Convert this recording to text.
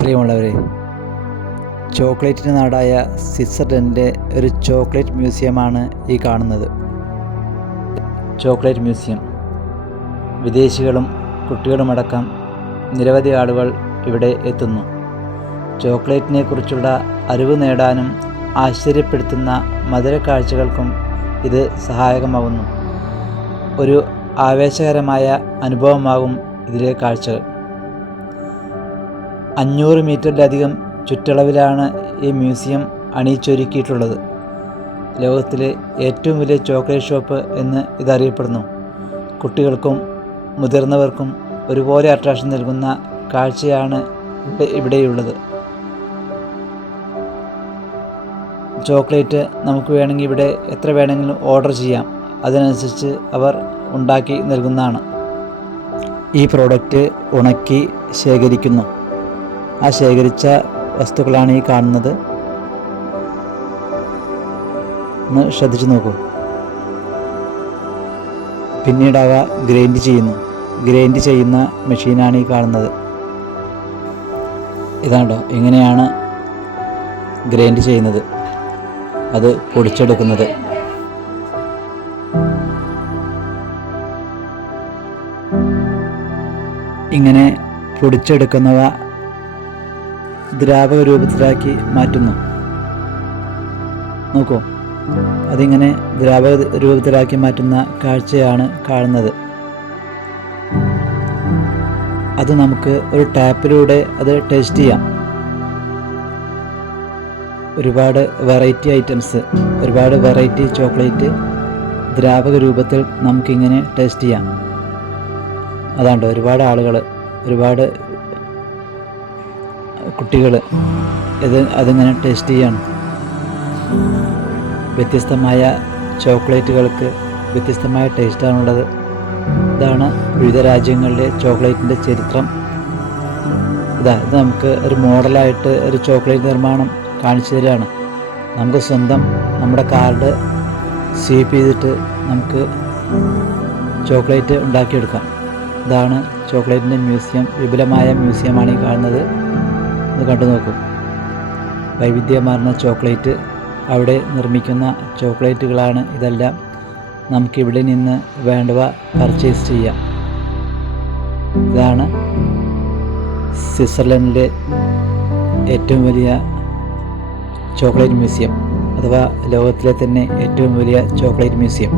പ്രിയമുള്ളവരെ, ചോക്ലേറ്റിൻ്റെ നാടായ സ്വിറ്റ്സർലൻഡിലെ ഒരു ചോക്ലേറ്റ് മ്യൂസിയമാണ് ഈ കാണുന്നത്. Chocolate museum. വിദേശികളും കുട്ടികളുമടക്കം നിരവധി ആളുകൾ ഇവിടെ എത്തുന്നു. ചോക്ലേറ്റിനെ കുറിച്ചുള്ള അറിവ് നേടാനും ആശ്ചര്യപ്പെടുത്തുന്ന മധുര കാഴ്ചകൾക്കും ഇത് സഹായകമാകുന്നു. ഒരു ആവേശകരമായ അനുഭവമാകും ഇതിലെ കാഴ്ചകൾ. 500 മീറ്ററിലധികം ചുറ്റളവിലാണ് ഈ മ്യൂസിയം അണിയിച്ചൊരുക്കിയിട്ടുള്ളത്. ലോകത്തിലെ ഏറ്റവും വലിയ ചോക്ലേറ്റ് ഷോപ്പ് എന്ന് ഇതറിയപ്പെടുന്നു. കുട്ടികൾക്കും മുതിർന്നവർക്കും ഒരുപോലെ അട്രാക്ഷൻ നൽകുന്ന കാഴ്ചയാണ് ഇവിടെയുള്ളത്. ചോക്ലേറ്റ് നമുക്ക് വേണമെങ്കിൽ ഇവിടെ എത്ര വേണമെങ്കിലും ഓർഡർ ചെയ്യാം. അതിനനുസരിച്ച് അവർ ഉണ്ടാക്കി നൽകുന്നതാണ്. ഈ പ്രോഡക്റ്റ് ഉണക്കി ശേഖരിക്കുന്നു. ആ ശേഖരിച്ച വസ്തുക്കളാണ് ഈ കാണുന്നത്. ഒന്ന് ശ്രദ്ധിച്ചു നോക്കൂ. പിന്നീട് അവ ഗ്രൈൻഡ് ചെയ്യുന്നു. ഗ്രൈൻഡ് ചെയ്യുന്ന മെഷീനാണ് ഈ കാണുന്നത്. ഇതാണ്ടോ, ഇങ്ങനെയാണ് ഗ്രൈൻഡ് ചെയ്യുന്നത്, അത് പൊടിച്ചെടുക്കുന്നത്. ഇങ്ങനെ പൊടിച്ചെടുക്കുന്നവ ദ്രാവക രൂപത്തിലാക്കി മാറ്റുന്നു. നോക്കൂ, അതിങ്ങനെ ദ്രാവക രൂപത്തിലാക്കി മാറ്റുന്ന കാഴ്ചയാണ് കാണുന്നത്. അത് നമുക്ക് ഒരു ടാപ്പിലൂടെ അത് ടേസ്റ്റ് ചെയ്യാം. ഒരുപാട് വെറൈറ്റി ഐറ്റംസ്, ഒരുപാട് വെറൈറ്റി ചോക്ലേറ്റ് ദ്രാവക രൂപത്തിൽ നമുക്കിങ്ങനെ ടേസ്റ്റ് ചെയ്യാം. അതാണ്ടോ, ഒരുപാട് ആളുകൾ, ഒരുപാട് കുട്ടികൾ അതിങ്ങനെ ടേസ്റ്റ് ചെയ്യാണ്. വ്യത്യസ്തമായ ചോക്ലേറ്റുകൾക്ക് വ്യത്യസ്തമായ ടേസ്റ്റാണുള്ളത്. ഇതാണ് വിവിധ രാജ്യങ്ങളിലെ ചോക്ലേറ്റിൻ്റെ ചരിത്രം. ഇത് നമുക്ക് ഒരു മോഡലായിട്ട് ഒരു ചോക്ലേറ്റ് നിർമ്മാണം കാണിച്ചു തരികയാണ്. നമുക്ക് സ്വന്തം നമ്മുടെ കാർഡ് സ്വീപ്പ് ചെയ്തിട്ട് നമുക്ക് ചോക്ലേറ്റ് ഉണ്ടാക്കിയെടുക്കാം. ഇതാണ് ചോക്ലേറ്റിൻ്റെ മ്യൂസിയം. വിപുലമായ മ്യൂസിയമാണ് ഈ കാണുന്നത്. ഇത് കണ്ടു നോക്കൂ. വൈവിധ്യമാർന്ന ചോക്ലേറ്റ്, അവിടെ നിർമ്മിക്കുന്ന ചോക്ലേറ്റുകളാണ് ഇതെല്ലാം. നമുക്കിവിടെ നിന്ന് വേണ്ടവ പർച്ചേസ് ചെയ്യാം. ഇതാണ് സ്വിറ്റ്സർലൻഡിലെ ഏറ്റവും വലിയ ചോക്ലേറ്റ് മ്യൂസിയം, അഥവാ ലോകത്തിലെ തന്നെ ഏറ്റവും വലിയ ചോക്ലേറ്റ് മ്യൂസിയം.